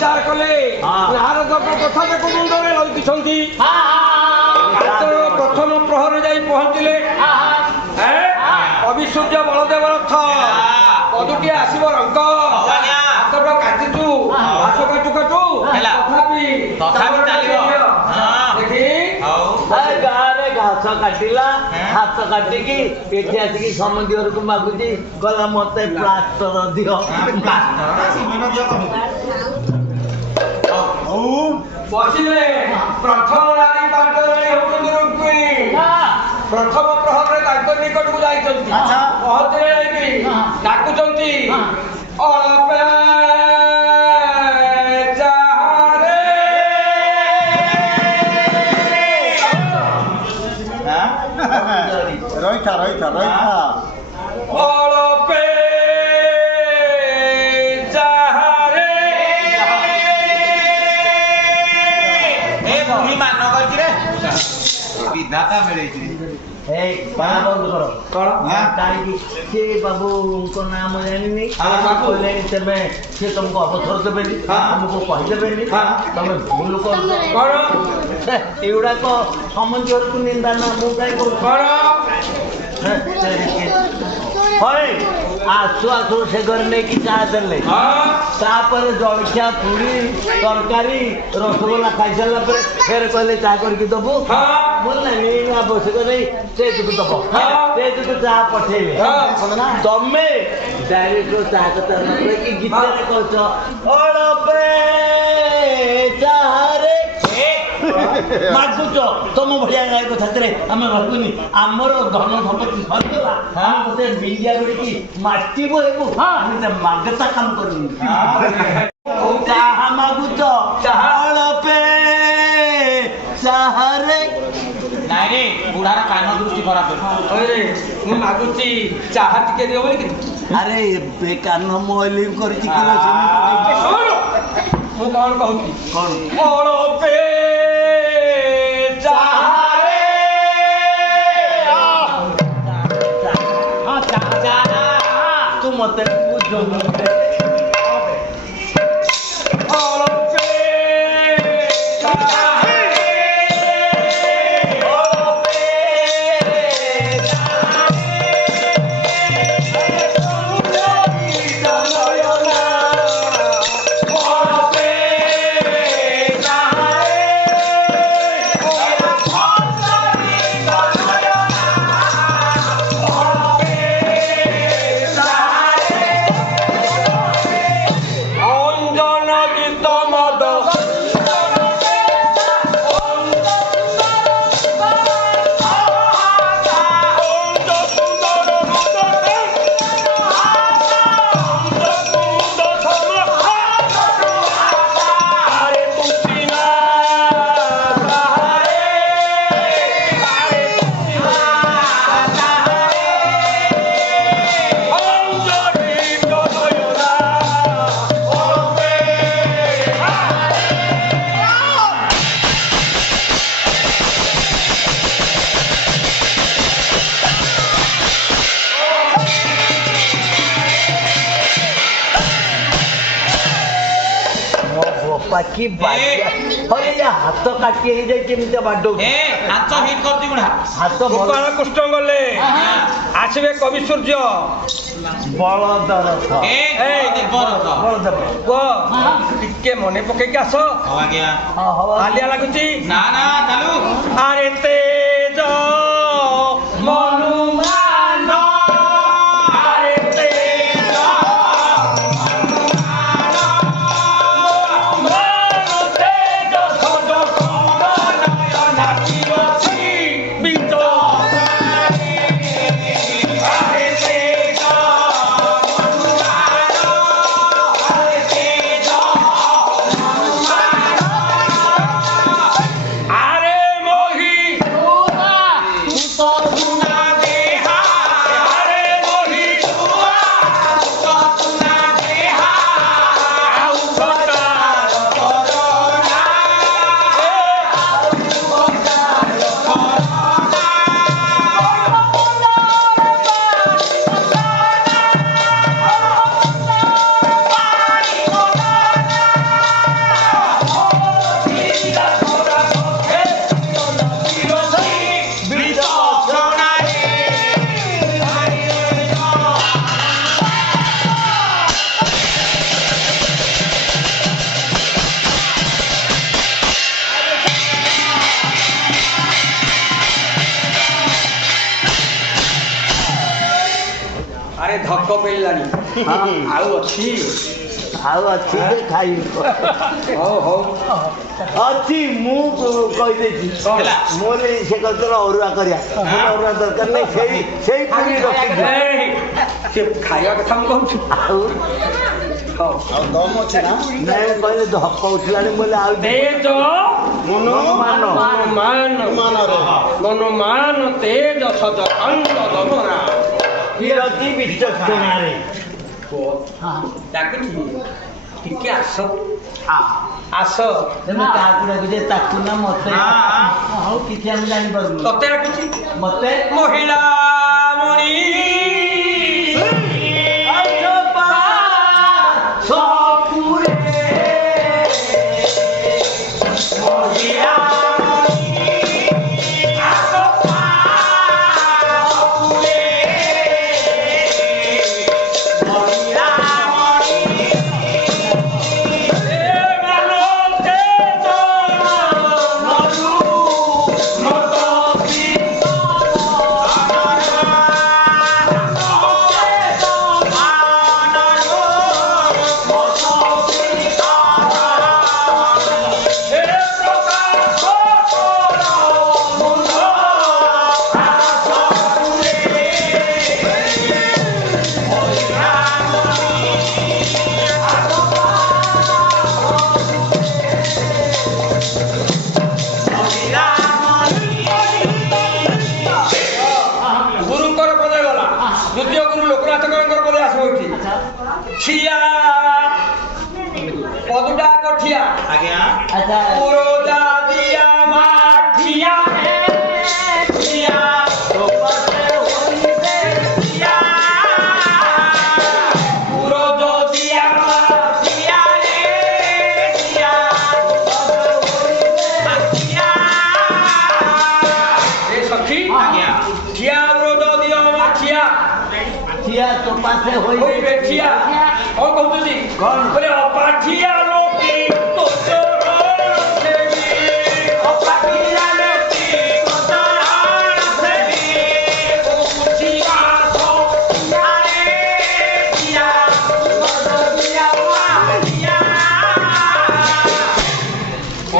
विचार कले नारद कथा मुंडे लगिछंती प्रथम प्रहर जाई पहुंचले अविसूर्य बलदेव रथ पदुटी आसब रंक हाथटा काटिचु घास काटू काटू देखी गाँव घास काटिला हाथ काटिकी एठी आसिकी समझी घर को मागुची गला मते प्लास्टर दियो बसिले प्रथम नारी पांचराणी होउछन्ती रुक्मिणी प्रथम प्रहर निकट को जाइछन्ती पहुंचले कि डाकुछन्ती अलपे चारे रहिथा रहिथा रहिथा अलपे चारे ए बुढ़ी मान करती रे विधाता मिले ए पाना बंद करो कौन काई के बाबू उनको नाम जानिनी बोले तबे से तुमको अवसर देबेनी हमको कहि देबेनी तमे भूल कर कौन एउडा को समझ घर को निंदा ना मु काई को कौन होय आसु आसु से घर ने की चाह देले तापर जलखिया पूरी तरकारी रसगोल्ला खाई सारा पर फिर कहले चाह करके दबो बोलना नहीं आवश्यक नहीं से तुक दबो से तुक चाह पठेले तमे डायरेक्ट चाह कथा कि गीत रे कहछ ओड़पे चाह रे मागुच तुम बढ़िया गाय को छात्र आम रखुनी आमर धन संपत्ति सरला हम गोटे बिंडिया गुड़ी माटी बोलेबू मागता काम करूनी चाहा मागुच अलपे चाहरे नाई रे बुढ़ार कान दृष्टि खराब रे मु मागुची चाहा टिके दियो बोली कि अरे बे कान मोइलिंग करछि कि मु कौन कहूची कौन अलपे तू मत पूछो बाकी अरे ये हाथ काटी हे जाय केमिते बाडो ए हाथ हिट करती बुढ़ा हाथ गोपाल कृष्ण गले आसबे कवि सूर्य बलदर ए बलदर को टिके मने पके के आस आज्ञा आलिया लागुची ना ना चालू अरे तेज मनुमान अरे तेज ଭୋକ ପେଇଲାଣି ଆଉ ଅଛି ଆଉ ଅଛି ଯେ ଖାଇବି ହଉ ହଉ ଅଛି ମୁଁ କହିଦେଇଛି ହେଲା। ମୋର ସେ କହୁଥିଲା ଅରୁଆ କରିବା ଅରୁଆ ଦରକାର ନାହିଁ ସେଇ ପୁରୀ ରଖିଛି ଏଇ, ସେ ଖାଇବା କଥା ମୁଁ କହୁଛି ଆଉ ହଉ ନାଇଁ କହିଲେ ଧପ ଉଠିଲାଣି ବୋଲେ ଆଉ ତେଜ ମାନ ମନମାନ ତେଜ ସଜ ଅଙ୍ଗ ଦମନା ବିରତି ବିଚକ୍ଷଣାରେ ଡାକୁଛି ଟିକେ ଆସ ଆସ ତମେ କାହାକୁ ଡାକୁଛେ ତାକୁ ନା ମତେ ହଉ କିଛି ଆମେ ଜାଣିପାରୁନୁ ତତେ ଡାକୁଛି ମତେ ମହିଳା ମଣି ଠିଆ ପଦୁଟା କଠିଆ ଆଜ୍ଞା ଆଚ୍ଛା ପୁରୋଜା ଦିଆ ମା ଠିଆ ଠିଆ ପୁରୋଜ ଦିଆ ମା ଠିଆ ରେ ଠିଆ ଏ ସଖୀ ଆଜ୍ଞା ଠିଆ ପୁରୋଜ ଦିଆ ମା ଠିଆ ଠିଆ ତୋ ପାଖେ ହୋଇବେ ଠିଆ କଣ କହୁଛନ୍ତି କଣ? ବୋଲେ ଅପାଠିଆ ଲୋକେ ତୋ ଚରଣ ସେବି ଅପାଠିଆ ଲୋକେ ତୋ ଚରଣ ସେବି ଓ ବୁଝିବା ସୋନାରେ ଠିଆ ବଦଲିଆ ଠିଆ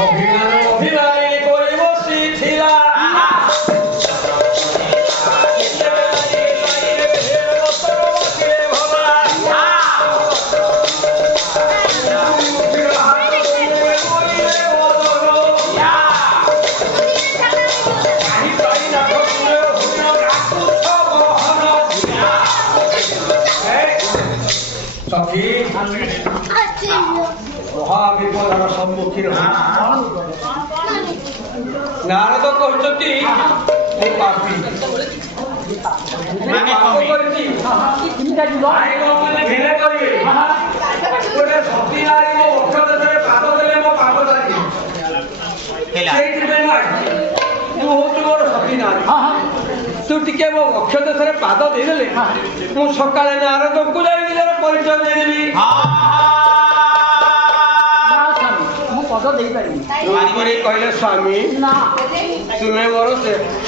ଅଭିମାନ କରି ବସିଥିଲା ସଖୀ ମହାବିପଦର ସମ୍ମୁଖୀନ ନାରଦ କହୁଛନ୍ତି ମୁଁ ପାପୀ ମାନେ ପାପ ତମେ। କରିଛି ଭାଇ କଣ ଘେରେ କରିବେ ଗୋଟେ ସତୀ ନାରୀ ମୋ ଅକ୍ଷ ଦେଶରେ ପାଦ ଦେଲେ ମୋ ପାପ ଚାଲିବ ହେଲା ସେଇଥିପାଇଁ ମୁଁ ଆସିଛି ତୁ ହଉଛୁ ମୋର ସତୀ ନାରୀ ତୁ ଟିକେ ମୋ ଅକ୍ଷ ଦେଶରେ ପାଦ ଦେଇଦେଲେ ମୁଁ ସକାଳେ ନାରଦଙ୍କୁ ଯାଇ ନିଜର ପରିଚୟ ଦେଇଦେବି ମୁଁ ପଦ ଦେଇପାରିବି କରି କହିଲେ ସ୍ୱାମୀ ନା ତୁମେ ମୋର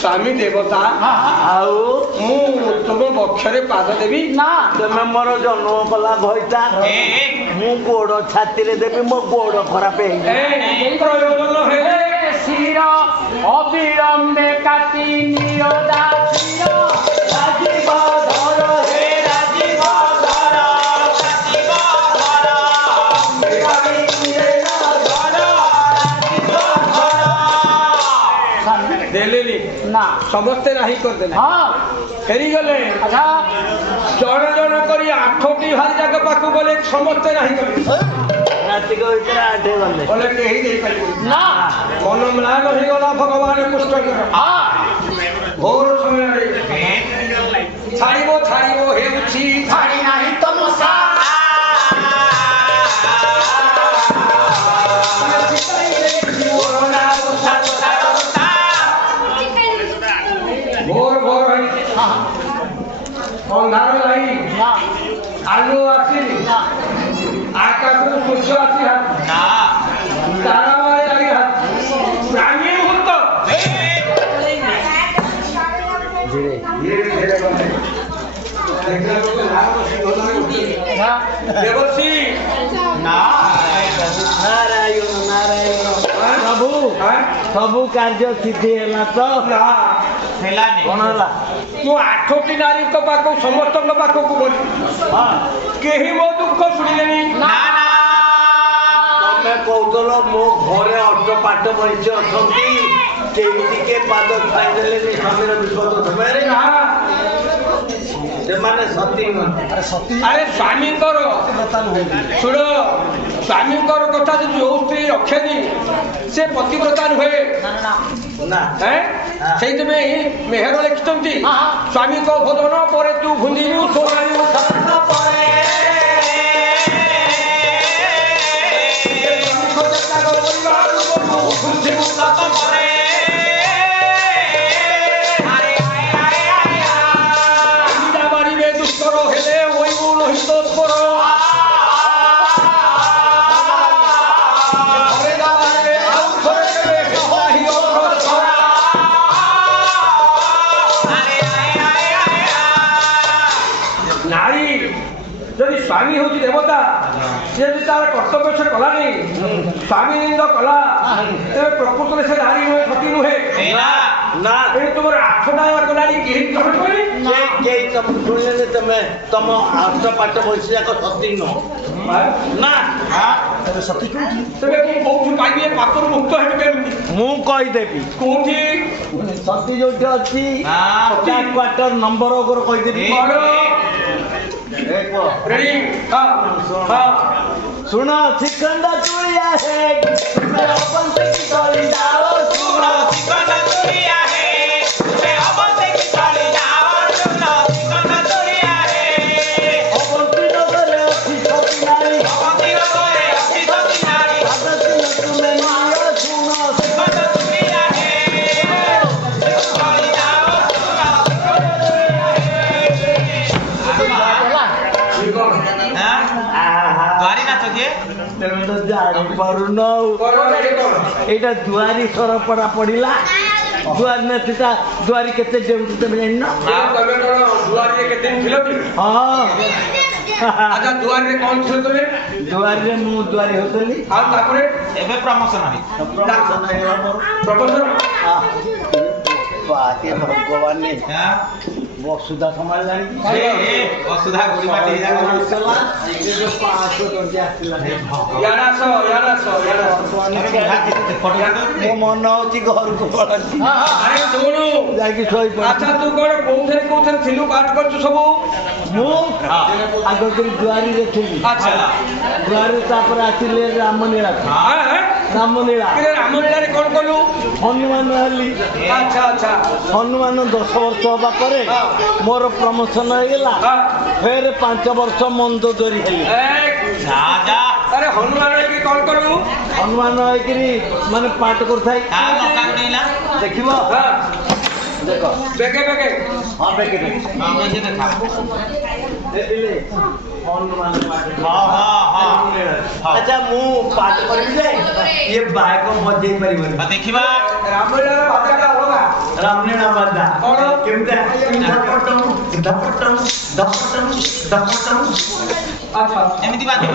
ସ୍ୱାମୀ ଦେବତା ଆଉ ମୁଁ ତୁମ ବକ୍ଷରେ ପାଦ ଦେବି ନା ତମେ ମୋର ଜନ୍ମ କଲା ଭଇତା ମୁଁ ଗୋଡ ଛାତିରେ ଦେବି ମୋ ଗୋଡ ଖରାପ ହେଇନି ପ୍ରୟୋଜନ ହେଲେ ଶିର ଅବିଳମ୍ବେ କାଟି ନିୟଦା ଶିର ରାଜୀବ ଧର ହେ ରାଜୀବ ଧର ରାଜୀବ ଧର ଦେଲେନି ନା ସମସ୍ତେ ନାହିଁ କରିଦେଲେ ହଁ ଫେରିଗଲେ ଆଚ୍ଛା ଜଣ ଜଣ କରି 8ଟି ଭାରି ଜାଗ ପାଖକୁ ଗଲେ ସମସ୍ତେ ନାହିଁ କଲେ ରାତିକ ଭିତରେ ଆଠେ ଗଲେ ଗଲେ କେହି ଦେଇପାରିବେନି ନା ମନ ମ୍ଳାନ ହେଇଗଲା ଭଗବାନ କୃଷ୍ଣଙ୍କର ହଁ ଭୋର ସମୟରେ ଛାଡ଼ିବ ଛାଡ଼ିବ ହେଉଛି ଛାଡ଼ି ନାହିଁ ତ ମଶା ଭୋର ଭୋର ହେଇଛି ଅନ୍ଧାର ନାହିଁ ନା ଆଲୁଅ ଆସିନି ନା ଆକାଶରୁ ସୂର୍ଯ୍ୟ ଆସି ନା ତାରାମାନେ ଲାଗି ପ୍ରାଣୀ ମୁହୂର୍ତ୍ତ ଧୀରେ ଧୀରେ ଗଲେ ଦେଖିଲା ବେଳକୁ ନାରଦ ସିଂହ ଦେବର୍ଷି ନାରାୟଣ ନାରାୟଣ ପ୍ରଭୁ ସବୁ କାର୍ଯ୍ୟ ସିଦ୍ଧି ହେଲା ତ ନା ହେଲାନି କଣ ହେଲା? ମୁଁ 8ଟି ନାରୀଙ୍କ ପାଖକୁ ସମସ୍ତଙ୍କ ପାଖକୁ ଗଲି କେହି ମୋ ଦୁଃଖ ଶୁଣିଲେନି। ନା ନା ତମେ କହୁଥିଲ ମୋ ଘରେ ଅଷ୍ଟପାଠ ବୈଶ୍ୟ ଅଛନ୍ତି କେହି ଟିକେ ପାଦ ଖାଇଦେଲେନି ସ୍ୱାମୀର ବିପଦ ସମୟରେ ନା ସେମାନେ ସତୀ ଆରେ ସ୍ୱାମୀଙ୍କର ଶୁଣ ସ୍ୱାମୀଙ୍କର କଥା ଯଦି ଯୋଉ ସ୍ତ୍ରୀ ରଖେନି ସେ ପତିବ୍ରତା ନୁହେଁ। ନା ସେଇଥିପାଇଁ ମେହେର ଲେଖିଛନ୍ତି ସ୍ୱାମୀଙ୍କ ଭୋଜନ ପରେ ତୁ ଭୁଞ୍ଜିବୁ ସୋନାଲି ଉଠାଣ ପରେ ଭୁଞ୍ଜିବୁ ସତ ପରେ ବାড়িবে দুষ্কর হেলে ওইবু নহিত স্বর ঘরে দাঁড়াবে আউ ঘরে গেলে হেতাহি অগ্রসর। নারী যদি স্বামী হଉଛି ଦେବତା ସେ ଯଦି ତାର କର୍ତ୍ତବ୍ୟ ସେ କଲାନି ସ୍ୱାମୀ ନିନ୍ଦ କଲା ତେବେ ପ୍ରକୃତରେ ସେ ନାରୀ ନୁହେଁ ସତୀ ନୁହେଁ। ନା ଏଣୁ ତୁମର 8ଟା ନାରୀ କେହି କହିବେନି କେହି ଶୁଣିଲେନି ତମେ ତମ ଅଷ୍ଟପାଠ ବୈଶ୍ୟ ଯାକ ସତୀ ନୁହଁ ନା ତେବେ ମୁଁ କୋଉଠୁ ପାଇବି ଏ ପାପରୁ ମୁକ୍ତ ହେବି କେମିତି? ମୁଁ କହିଦେବି କୋଉଠି ସତୀ ଯୋଉଠି ଅଛି କ୍ୱାର୍ଟର ନମ୍ବର ଉପରେ କହିଦେବି ରେଡି ହଁ ହଁ ଶୁଣ ଶ୍ରୀଖଣ୍ଡ ଚୁଳିଆ ହେ ତୁମେ ଅବନ୍ତ କି ଚଳି ଯାଅ ଶୁଣ ଚିକନ ଚୁଳିଆ ହେ ତୁମେ ଅବନ୍ତ କି ଚଳି ଯାଅ ଶୁଣ ଚିକନ ଚୁଳିଆ ହେ ଅବନ୍ତୀ ନଗରରେ ଅଛି ସତୀ ନାରୀ ଅବନ୍ତୀ ନଗରରେ ଅଛି ସତୀ ନାରୀ ଭାଗତୀ ତୁମେ ନିଅ ଶୁଣ ଚିକନ ଚୁଳିଆ ହେ ଚଳି ଯାଅ ଶୁଣ ଦ୍ୱାରୀ ନାଚ କିଏ ତମେ ତ ଜାଣିପାରୁନ ଏଇଟା ଦୁଆରୀ ସରପଡ଼ା ପଡ଼ିଲା ଦୁଆରୀ ନାଚଟା ଦୁଆରୀ କେତେ ଡେଉଁଛି ତମେ ଜାଣିନ? ତମେ କଣ ଦୁଆରିରେ କେତେ ଦିନ ଥିଲ କି? ହଁ ଆଚ୍ଛା ଦୁଆରିରେ କଣ ଥିଲ ତମେ? ଦୁଆରୀରେ ମୁଁ ଦୁଆରୀ ହଉଥିଲି ଆଉ ତାପରେ ଏବେ ପ୍ରମୋସନ ପ୍ରଫେସର ଭଗବାନ ବସୁଧା ସମ୍ଭାଳିଲାଣି ଅସୁଧା ଗୁଡ଼ି ମାଟି ମୋ ମନ ହଉଛି ଘରକୁ ପଳାନ୍ତି ଶୁଣୁ ଯାଇକି ଶୋଇପଡ। ଆଚ୍ଛା ତୁ କଣ କୋଉଥିରେ ଥିଲୁ ପାଠ କରୁଛୁ ସବୁ? ମୁଁ ଆଗରୁ ଦୁଆରୀରେ ଥିଲି ଆଚ୍ଛା ଦୁଆରୀ ତାପରେ ଆସିଲେ ରାମନୀଳା ରାମନୀଳା ରାମଲୀଳାରେ କଣ କଲୁ? ହନୁମାନ ହେଲି ଆଚ୍ଛା ଆଚ୍ଛା ହନୁମାନ 10 ବର୍ଷ ହବା ପରେ ମୋର ପ୍ରମୋସନ ହେଇଗଲା ଫେର 5 ବର୍ଷ ମନ୍ଦ ଦୋରି ହେଲି ଆରେ ହନୁମାନ ହେଇକି କଣ କଲୁ? ହନୁମାନ ହେଇକିରି ମାନେ ପାଠ କରୁଥାଏ ଦେଖିବ ଦେଖ ବେଗେ ବେଗେ ହଁ ବେଗେ ଦେଖିଲେ ହନୁମାନ ଆଚ୍ଛା ମୁଁ ପାଠ କରିବି ଯେ ଇଏ ବାଇକ ବଜେଇ ପାରିବନି ଦେଖିବା ରାମଲୀଳାର ଭାଷାଟା ଅଲଗା। ରାମନୀଳା ବାଜା କଣ? କେମିତି ଆଚ୍ଛା ଏମିତି ବାଜିବ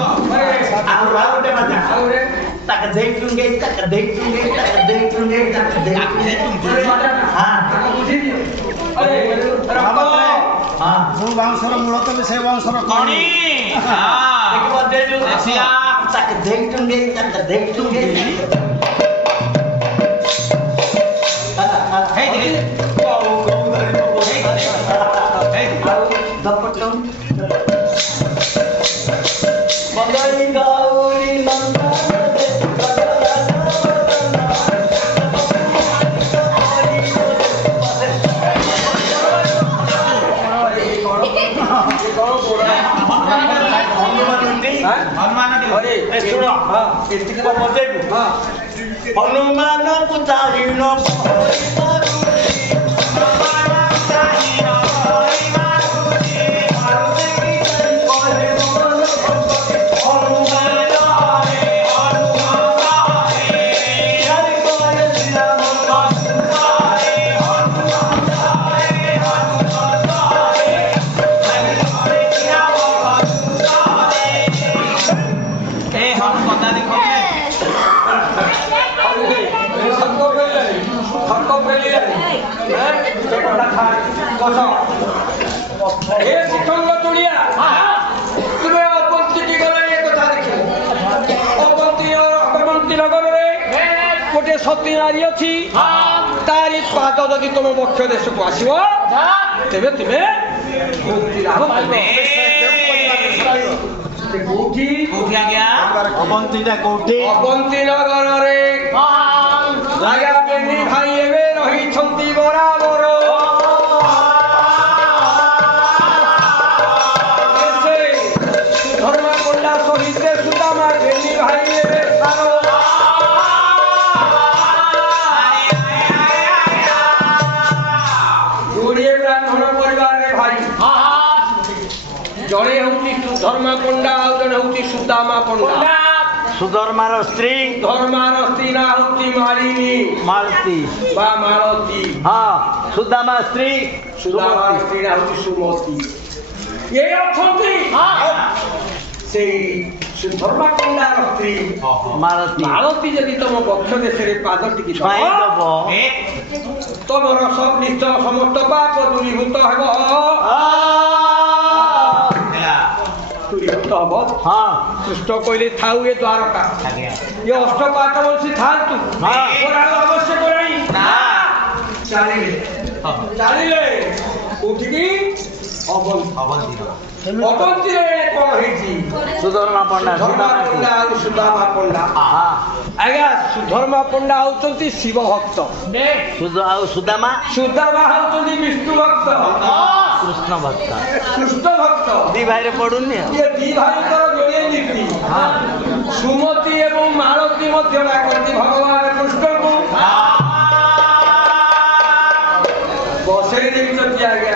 ଆଉ ଗୋଟେ ବାଜା ଆଉ ରେ ତାକ ଦେଇ ଟୁଙ୍ଗେ ତାକ ଦେଇ ଟୁଙ୍ଗେ ତାକ ଦେଇ ଟୁଙ୍ଗେ ତାକ ଦେଇ ଟୁଙ୍ଗେ ହଁ ବୁଝିଲି ଆରେ ରଙ୍ଗ ହଁ ଯୋଉ ବାଉଁଶର ମୂଳ ତମେ ସେ ବାଉଁଶର କଣି ଦେଖିବ ଦେଇ ଦେଖିଆ। ତାକ ଦେଇ ଟୁଙ୍ଗେ ତାକ ଦେଇ ଟୁଙ୍ଗେ ଦପଟం ବଦଳି ଗୌରୀ ନନ୍ଦନ ହନୁମାନଙ୍କୁ ଚାହିଁନ ବସ ଏ ଶିଖଙ୍ଗ ତୁଳିଆ ତୁମେ ଅବନ୍ତୀକି ଗଲେ ଏ କଥା ଦେଖିବ ଅବନ୍ତୀ ନଗରରେ ଗୋଟିଏ ସତୀ ନାରୀ ଅଛି ତାରି ପାଦ ଯଦି ତମ ବକ୍ଷ ଦେଶକୁ ଆସିବ ତେବେ ତୁମେ ମୁକ୍ତି ଲାଭ କରିବ କୋଉଠି ଆଜ୍ଞା ଅବନ୍ତୀଟା କୋଉଠି? ଅବନ୍ତୀ ନଗରରେ ରାଜା ବେନି ଭାଇ ଏବେ ରହିଛନ୍ତି ବରାବର ଧର୍ମା କଣ୍ଡା ସହିତ ସୁଦାମା ବେନି ଭାଇ ଏବେ ସାର କୋଡ଼ିଏ ବ୍ରାହ୍ମଣ ପରିବାରରେ ଭାଇ ଜଣେ ହଉଛି ଧର୍ମା ପଣ୍ଡା ଆଉ ଜଣେ ହଉଛି ସୁଦାମା ପଣ୍ଡା ସୁଧର୍ମାର ସ୍ତ୍ରୀ ଧର୍ମାର ସ୍ତ୍ରୀ ନା ହଉଛି ମାଳିନୀ ମାଳତୀ ବା ମାଳତୀ ହଁ ସୁଦାମା ସ୍ତ୍ରୀ ସୁଦାମାର ସ୍ତ୍ରୀ ନା ହଉଛି ସୁମତୀ ଏ ଅଛନ୍ତି ସେଇ ଧର୍ମା ପଣ୍ଡାର ସ୍ତ୍ରୀ ମାଳତୀ ମାଳତୀ ଯଦି ତମ ବକ୍ଷ ଦେଶରେ ପାଦ ଟିକେ ଛୁଆଇଁ ଦବ ତମର ସବୁ ନିଶ୍ଚୟ ସମସ୍ତ ପାପ ଦୂରୀଭୂତ ହେବ ଦୂରୀଭୂତ ହବ ହଁ କୃଷ୍ଣ କହିଲେ ଥାଉ ଏ ଦ୍ୱାରକା ଏ ଅଷ୍ଟପାଠ ବଂଶୀ ଥାନ୍ତୁ ଆବଶ୍ୟକ ନାହିଁ ଚାଲିଲେ କୋଉଠିକି ଅବନ୍ତୀରେ କଣ ହେଇଛି ସୁଧର୍ମା ପଣ୍ଡା ଧର୍ମା ସୁଦାମା ପଣ୍ଡା ଆଉ ସୁଦାମା ପଣ୍ଡା ଆଜ୍ଞା ଧର୍ମା ପଣ୍ଡା ହଉଛନ୍ତି ଶିବ ଭକ୍ତ ଆଉ ସୁଦାମା ସୁଦାମା ହଉଛନ୍ତି ବିଷ୍ଣୁ ଭକ୍ତ କୃଷ୍ଣ ଭକ୍ତ କୃଷ୍ଣ ଭକ୍ତ ଦି ଭାଇରେ ପଡୁନି ଆଉ ଇଏ ଦି ଭାଇଙ୍କର ଯୋଡ଼ିଏ ନୀତି ସୁମତୀ ଏବଂ ମାଳତୀ ମଧ୍ୟ ଡାକନ୍ତି ଭଗବାନ କୃଷ୍ଣଙ୍କୁ ବସେଇ ଦେଇଛନ୍ତି ଆଜ୍ଞା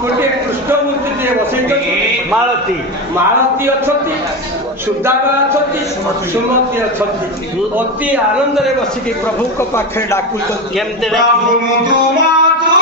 ଗୋଟିଏ କୃଷ୍ଣ ମୂର୍ତ୍ତିଟିଏ ବସେଇଛନ୍ତି ମାଳତୀ ମାଳତୀ ଅଛନ୍ତି ସୁଦାମା ଅଛନ୍ତି ସୁମତୀ ଅଛନ୍ତି ଅତି ଆନନ୍ଦରେ ବସିକି ପ୍ରଭୁଙ୍କ ପାଖରେ ଡାକୁଛନ୍ତି କେମିତି ଡାକିଲେ?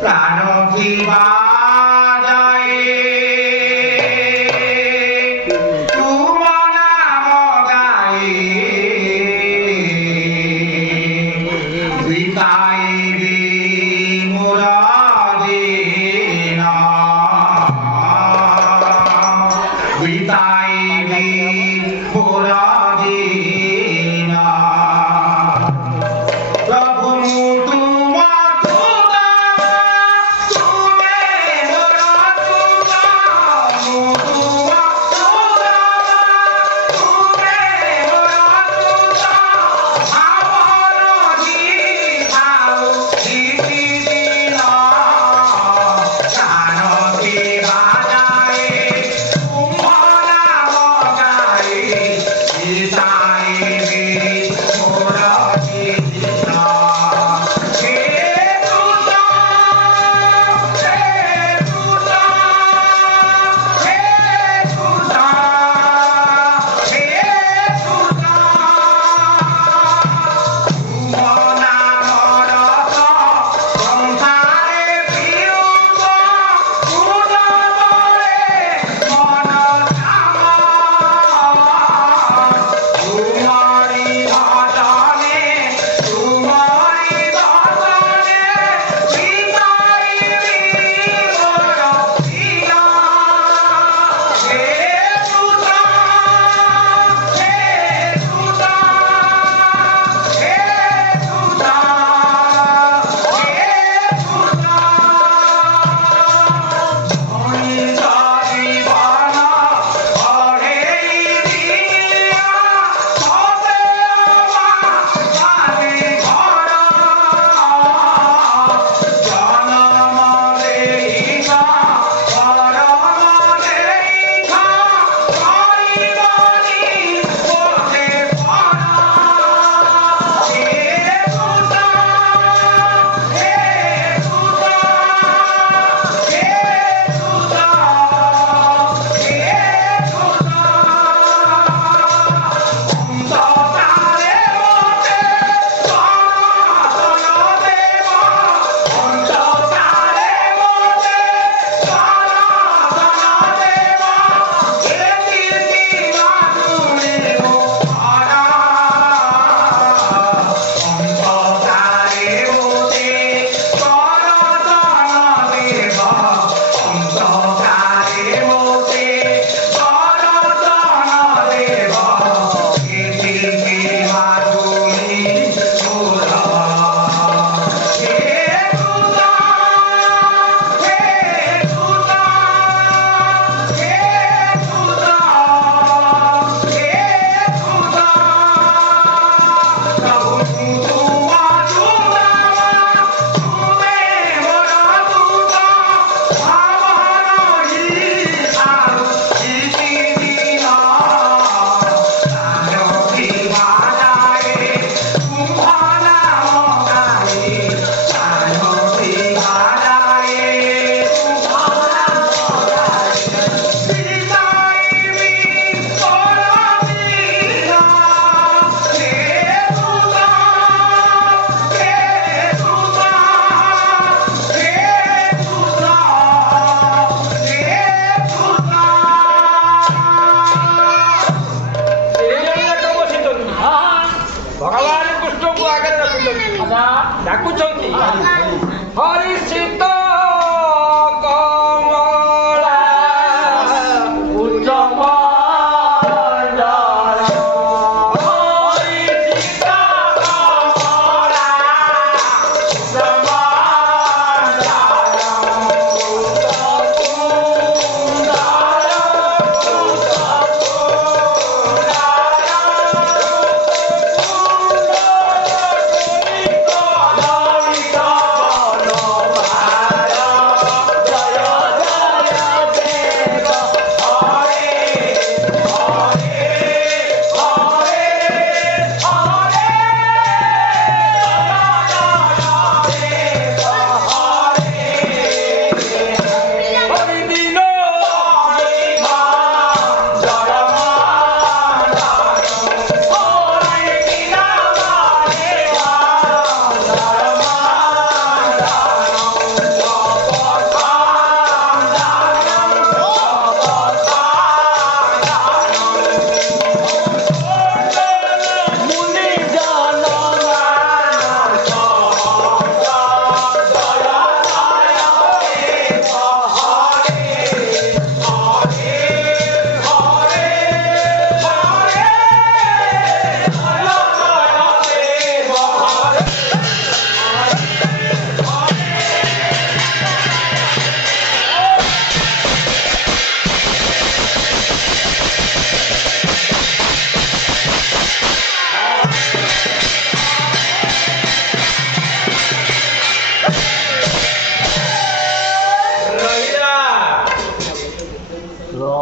প্রাণ জীবা যায় শীত কমলা উচ্চ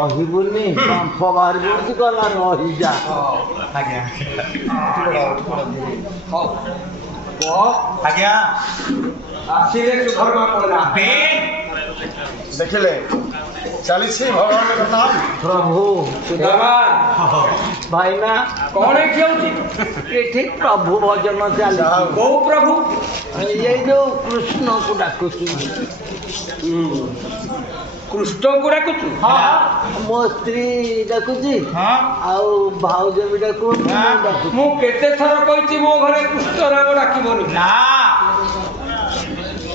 ରହିବୁନି ବାମ୍ଫ ବାହାରି ପଡୁଛି ଗଲା ରହିଯା ଆଜ୍ଞା ଆସିଲେ ସୁଧର୍ମା ପଡ଼ିଲା ଦେଖିଲେ ଚାଲିଛି ଭଗବାନ କଥା ପ୍ରଭୁ ସୁଧର୍ମା ଭାଇନା କଣ ଏଠି ହଉଛି ଏଠି ପ୍ରଭୁ ଭଜନ ଚାଲିଛି କୋଉ ପ୍ରଭୁ ଏଇ ଯୋଉ କୃଷ୍ଣକୁ ଡାକୁଛୁ କୃଷ୍ଣଙ୍କୁ ଡାକୁଛୁ ମୋ ସ୍ତ୍ରୀ ଡାକୁଛି ଆଉ ଭାଉଜ ବି ଡାକୁଛି ମୁଁ କେତେ ଥର କହିଛି ମୋ ଘରେ କୃଷ୍ଣ ନାମ ଡାକିବନି ନା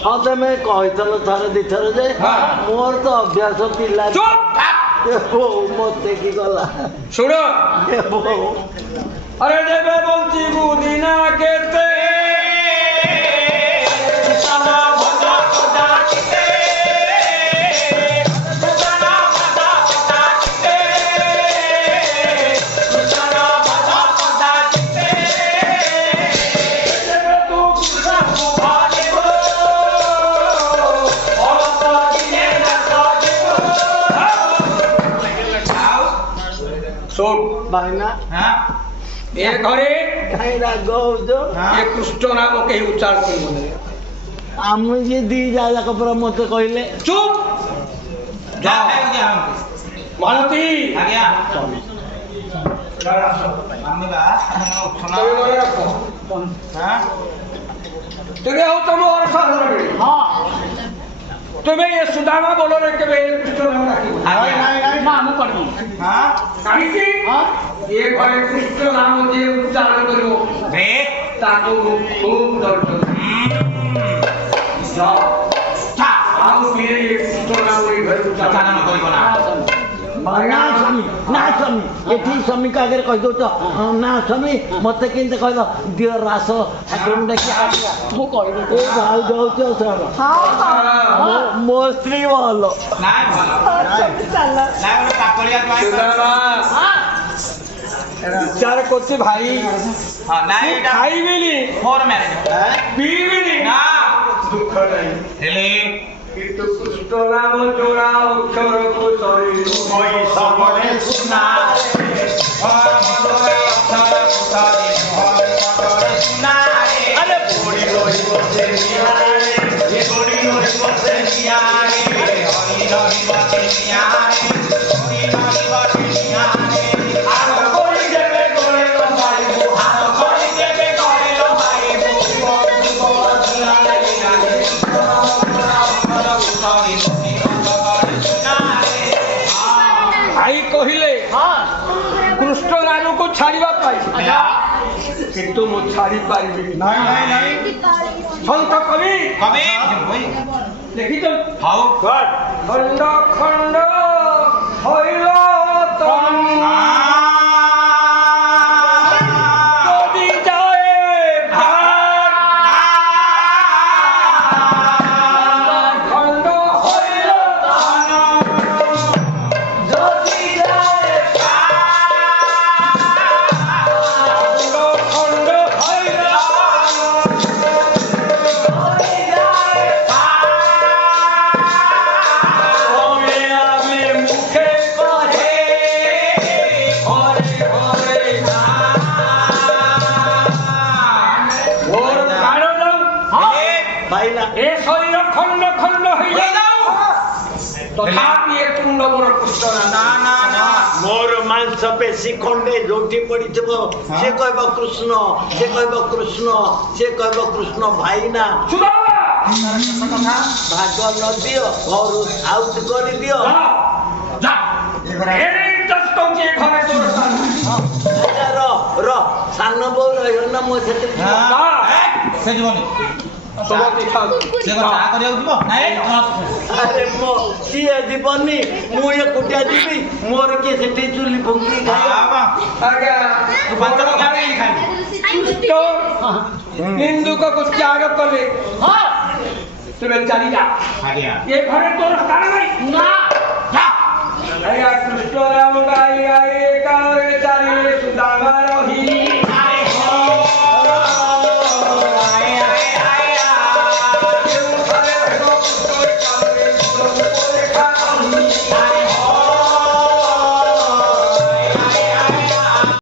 ହଁ ତମେ କହିଥିଲ ଥରେ ଦିଥର ଯେ ମୋର ତ ଅଭ୍ୟାସ ଥିଲା ମତେ କି ଗଲା ଶୁଣ ଆରେ ଯେବେ ବଞ୍ଚିବୁ ଦିନା କେତେ ଭାଇନା ଏ ଘରେ କାହିଁ ରାଗ ହଉଛ ଏ କୃଷ୍ଣ ନାମ କେହି ଉଚ୍ଚାରଣ କରିବନି ଆମେ ଯିଏ ଦି ଯାକ ପୁରା ମତେ କହିଲେ ଚୁପ୍ ମାଳତୀ ଆଜ୍ଞା ତମେ ମନେ ରଖ ତୁମେ ହଉ ତମ ଅର୍ଥ ତୁମେ ଏ ସୁଦାମା ବୋଲରେ କେବେ କୃଷ୍ଣ ନାମ ଡାକିବ ନା ମୁଁ କରିବି କାହିଁକି ଏ ଘରେ କୃଷ୍ଣ ନାମ ଯିଏ ଉଚ୍ଚାରଣ କରିବ ତାକୁ ଖୁବ୍ ଦର୍ଶନ ଆଉ କିଏ କୃଷ୍ଣ ନାମ ଏ ଘରେ ଉଚ୍ଚାରଣ କରିବ ନା ନା ସ୍ୱାମୀ ନା ସ୍ୱାମୀ ଏଠି ସ୍ୱାମୀଙ୍କ ଆଗରେ କହିଦଉଛ ନା ସ୍ୱାମୀ ମତେ କେମିତି କହିଲ ଦିଅ ରାସ ଠାକୁରଙ୍କୁ ଡାକି ମୁଁ କହିବି ଏ ଭାଉଜ ହଉଛି ମୋ ସ୍ତ୍ରୀ ଭଲ ବିଚାର କରୁଛି ଭାଇ ଖାଇବିନି ପିଇବିନି ଦୁଃଖ ନାହିଁ କିନ୍ତୁ କୃଷ୍ଣ ନାମ ଯୋଡ଼ା ଅକ୍ଷରକୁ କହିଲେ କୃଷ୍ଣ ନାମକୁ ଛାଡ଼ିବା ପାଇଁ କିନ୍ତୁ ମୁଁ ଛାଡ଼ି ପାରିବିନି। ନାଇଁ ନାଇଁ ନାଇଁ ସନ୍ଥ କବି କବି ଦେଖିଛ ହଉ ଖଣ୍ଡ ଖଣ୍ଡ ହଇଲ ତନୁ ଯଦି ଯାଏ ଖଣ୍ଡ ହଇଲ ତନୁ ଯଦି ଯାଏ খণ্ড হইল আমি মুখে কহে হরে হরে ওর কারণ পাইলা এ শরীর খণ্ড খণ্ড হইলে তথাপি এ তুণ্ড মোর পুষ্ট না না না ମୋର ମାଂସ ପେଶୀ ଖଣ୍ଡେ ଯୋଉଠି ପଡିଥିବ ସେ କହିବ କୃଷ୍ଣ ସେ କହିବ କୃଷ୍ଣ ସେ କହିବ କୃଷ୍ଣ ଭାଇନା সুদামা ଭାଗ ନ ଦିଅ ଘରୁ ଆଉଟ କରିଦିଅ যা এর দস্ত যে ঘরে তোর স্থান ଆଚ୍ଛା, ର ସାନ ବୋଉ ରହିବ ନା ମୋ ସେଥିରେ ଯିବ? ସେ ଯିବନି তোমাকে খাও ସେ କଣ ଚା କରିବାକୁ ଯିବ ନାଇଁ ଆରେ ମୋ ସିଏ ଯିବନି ମୁଁ ଏକୁଟିଆ ଯିବି ମୋର କିଏ ସେଠି ଚୁଲି ଫୁଙ୍କି ଖାଇବ ଆଜ୍ଞା ତୁ 5 ଟଙ୍କା ଦେଇ ଖାଇବୁ তো নিন্দুকକୁ ত্যাগ কলে তুমি চালি যা আজ্ঞা এ ঘরে তোর স্থান নাই না আজ্ঞা কৃষ্ণ রাম